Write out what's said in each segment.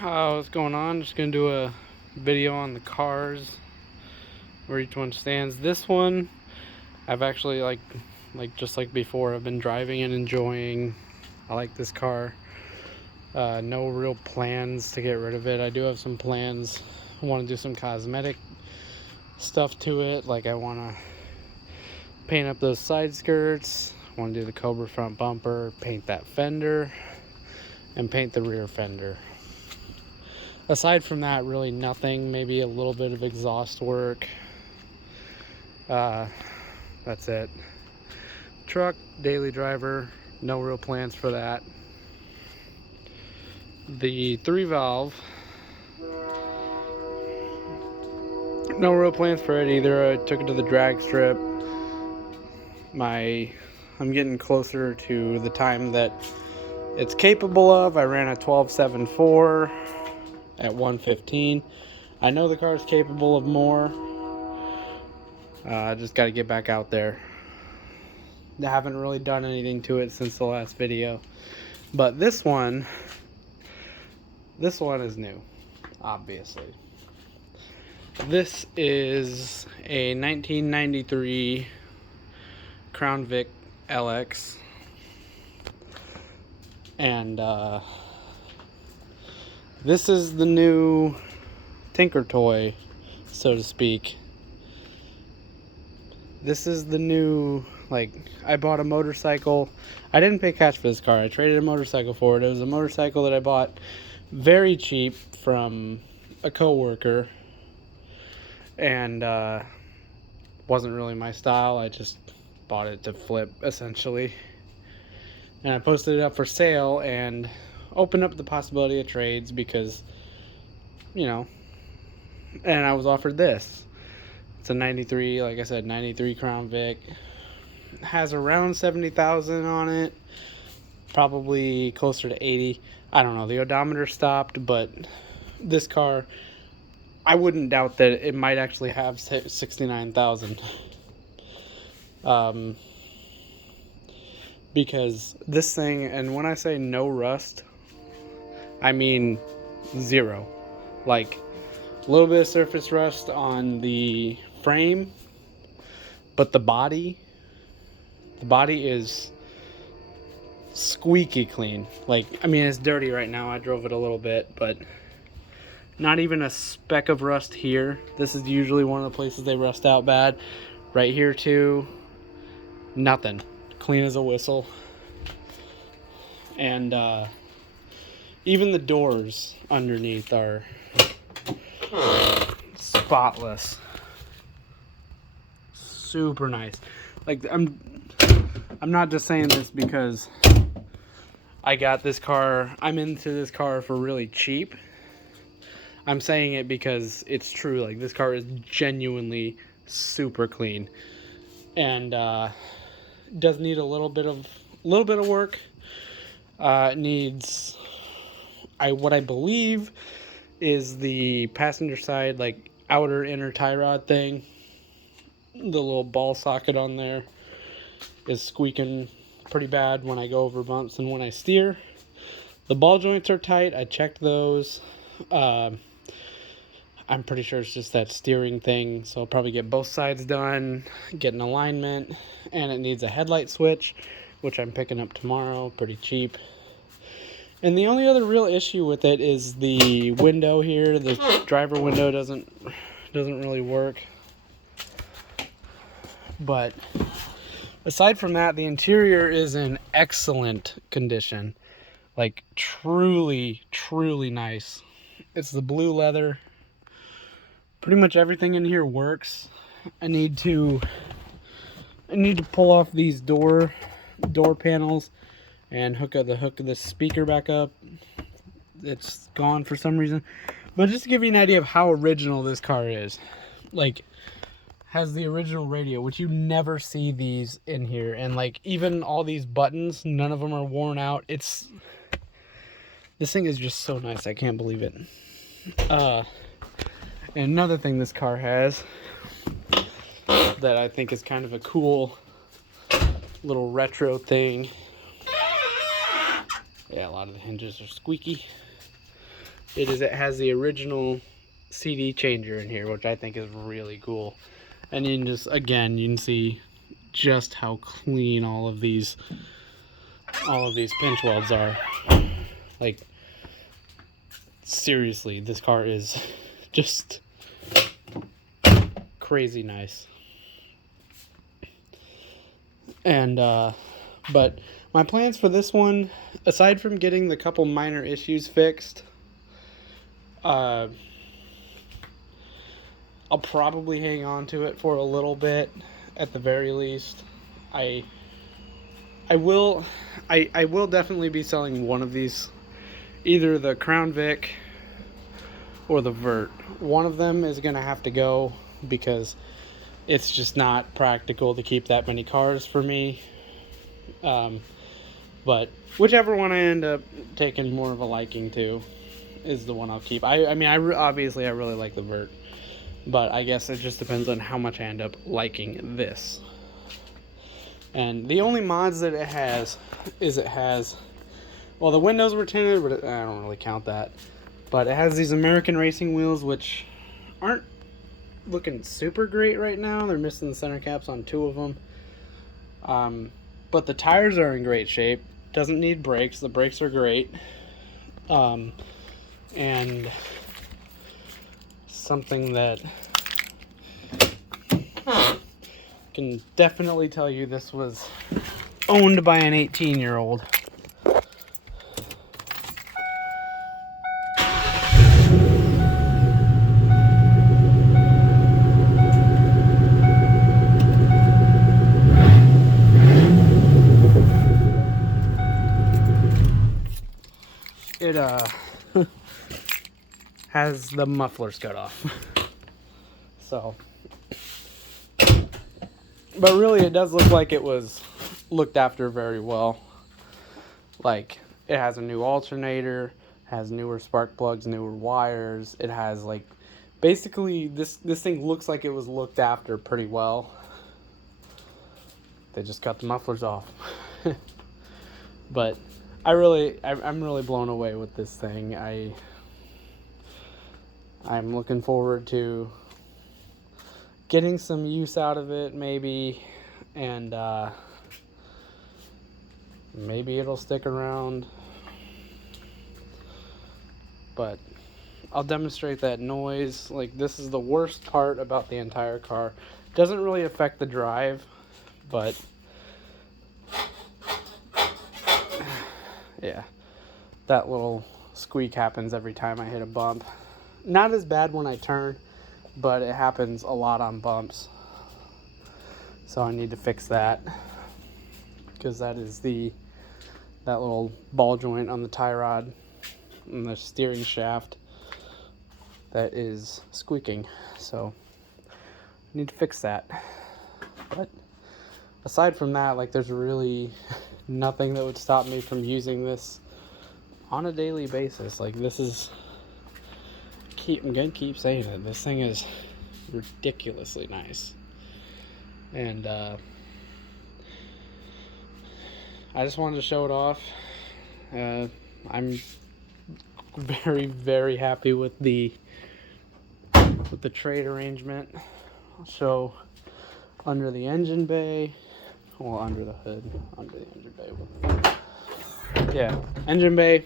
What's going on? Just gonna do a video on the cars, where each one stands. This one I've actually just like before, I've been driving and enjoying. I like this car. No real plans to get rid of it. I do have some plans. I want to do some cosmetic stuff to it, like I want to paint up those side skirts. I want to do the Cobra front bumper, paint that fender, and paint the rear fender. Aside from that, really nothing. Maybe a little bit of exhaust work. That's it. Truck, daily driver, no real plans for that. The 3-valve, no real plans for it either. I took it to the drag strip. I'm getting closer to the time that it's capable of. I ran a 12.74 at 115. I know the car is capable of more. I just got to get back out there. I haven't really done anything to it since the last video, but this one is new, obviously. This is a 1993 Crown Vic LX, and this is the new Tinker Toy, so to speak. This is the new, I bought a motorcycle. I didn't pay cash for this car. I traded a motorcycle for it. It was a motorcycle that I bought very cheap from a coworker, and wasn't really my style. I just bought it to flip, essentially. And I posted it up for sale and opened up the possibility of trades because, and I was offered this. It's a 93, like I said, 93 Crown Vic. It has around 70,000 on it, probably closer to 80. I don't know, the odometer stopped, but this car, I wouldn't doubt that it might actually have 69,000. Because this thing, and when I say no rust, I mean zero. Like, a little bit of surface rust on the frame, but the body is squeaky clean. It's dirty right now. I drove it a little bit, but not even a speck of rust here. This is usually one of the places they rust out bad. Right here too, nothing. Clean as a whistle. And even the doors underneath are spotless. Super nice. I'm not just saying this because I got this car. I'm into this car for really cheap. I'm saying it because it's true. This car is genuinely super clean, and does need a little bit of work. It needs what I believe is the passenger side, outer inner tie rod thing. The little ball socket on there is squeaking pretty bad when I go over bumps and when I steer. The ball joints are tight. I checked those. I'm pretty sure it's just that steering thing, so I'll probably get both sides done, get an alignment, and it needs a headlight switch, which I'm picking up tomorrow, pretty cheap. And the only other real issue with it is the window here. The driver window doesn't really work. But aside from that, the interior is in excellent condition. Truly, truly nice. It's the blue leather. Pretty much everything in here works. I need to pull off these door panels and hook the speaker back up. It's gone for some reason. But just to give you an idea of how original this car is. Has the original radio, which you never see these in here. And even all these buttons, none of them are worn out. This thing is just so nice. I can't believe it. And another thing this car has that I think is kind of a cool little retro thing. Yeah, a lot of the hinges are squeaky. It has the original CD changer in here, which I think is really cool. And you can just, again, you can see just how clean all of these pinch welds are. Like, seriously, this car is just crazy nice. And but my plans for this one, aside from getting the couple minor issues fixed, I'll probably hang on to it for a little bit at the very least. I will definitely be selling one of these, either the Crown Vic or the Vert. One of them is gonna have to go because it's just not practical to keep that many cars for me. But whichever one I end up taking more of a liking to is the one I'll keep. Obviously I really like the Vert, but I guess it just depends on how much I end up liking this. And the only mods that it has is well, the windows were tinted, but I don't really count that. But it has these American racing wheels, which aren't looking super great right now. They're missing the center caps on 2 of them. But the tires are in great shape. Doesn't need brakes. The brakes are great. And something that can definitely tell you this was owned by an 18-year-old. It has the mufflers cut off. So, but really it does look like it was looked after very well. Like, it has a new alternator, has newer spark plugs, newer wires. It has, like, basically this thing looks like it was looked after pretty well. They just cut the mufflers off. But I'm really blown away with this thing. I'm looking forward to getting some use out of it, maybe, and maybe it'll stick around. But I'll demonstrate that noise. Like, this is the worst part about the entire car. Doesn't really affect the drive, but yeah, that little squeak happens every time I hit a bump. Not as bad when I turn, but it happens a lot on bumps. So I need to fix that, because that is that little ball joint on the tie rod and the steering shaft that is squeaking. So I need to fix that. But aside from that, like, there's really nothing that would stop me from using this on a daily basis. Like, this is, I'm gonna keep saying it, this thing is ridiculously nice. And I just wanted to show it off. I'm very, very happy with the trade arrangement. I'll show under the engine bay, well, under the hood, under the engine bay. Yeah, engine bay,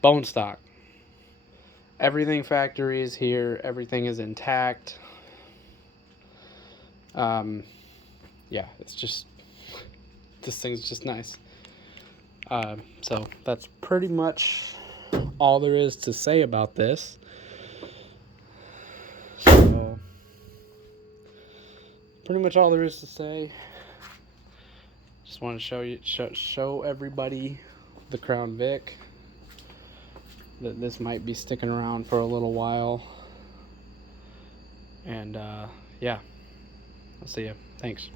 bone stock. Everything factory is here. Everything is intact. Yeah, it's just, this thing's just nice. So that's pretty much all there is to say about this. So, pretty much all there is to say. Just want to show everybody the Crown Vic, that this might be sticking around for a little while. And yeah, I'll see you. Thanks.